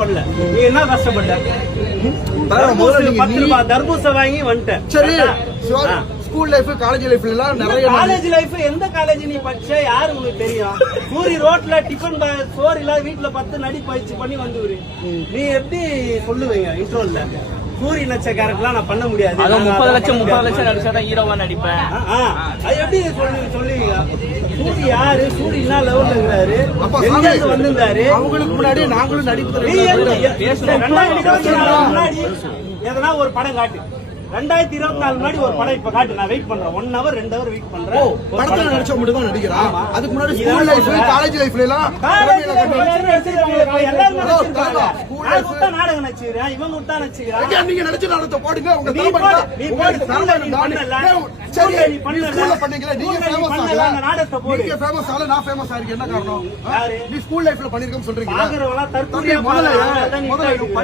கஷ்டப்படல நீ என்ன கஷ்டப்பட்ட? பத்து ரூபாய் தர்பூசை வாங்கி வந்துட்டேன் சரி. ஸ்கூல் லைஃப் காலேஜ் லைஃப்ல எல்லாம் நிறைய காலேஜ் லைஃப் எந்த காலேஜ் நீ படிச்ச யாரு உனக்கு தெரியும்? பூரி ரோட்ல டிஃபன் சோறு இல்லாத வீட்டுல பத்து நடி பயிற்சி பண்ணி வந்துரு. நீ எப்படி சொல்லுவீங்க இன்ட்ரோல்ல பூரி நச்ச கேரக்டர்லாம் நான் பண்ண முடியாது. முப்பது லட்சம் முப்பது. லட்சம் நடிச்சாதான் ஹீரோவா நடிப்பேன். அது எப்படி சொல்லு சொல்லுவீங்க? சூரி யாரு? சூரி என்ன லெவல்ல இருக்கிறாரு வந்திருந்தாரு? அவங்களுக்கு முன்னாடி நாங்களும் நடிப்பு எதனா ஒரு படம் காட்டு. ரெண்டாயிரத்தி இருபத்தி நாலு முன்னாடி ஒரு படம் இப்ப காட்டு. நான் வெயிட் பண்றேன். ஒன் ஹவர் ரெண்டு ஹவர் வெயிட் பண்றேன். படத்துல நடிச்ச மட்டும் தான் நடிக்கிறான் ஆமா. அதுக்கு முன்னாடி ஸ்கூல் லைஃப். காலேஜ் லைஃப்ல எல்லாம் எல்லாரும் நாடகம் நடிச்சுக்கிறேன், இவன் விட்டா நடிச்சுக்கிறான். நீங்க நடிச்ச நாடகத்தை போடுங்க. உங்க நீ பண்ணல. சரி நீ பண்ணீங்களா. நீங்க ஃபேமஸ் ஆகல. நாடகத்தை போடு. நீங்க ஃபேமஸ் ஆகல. நான் ஃபேமஸ் ஆகிறேன் என்ன காரணம்? நீ ஸ்கூல் லைஃப்ல பண்ணிருக்கேன்னு சொல்றீங்க முதல்ல முதல்ல.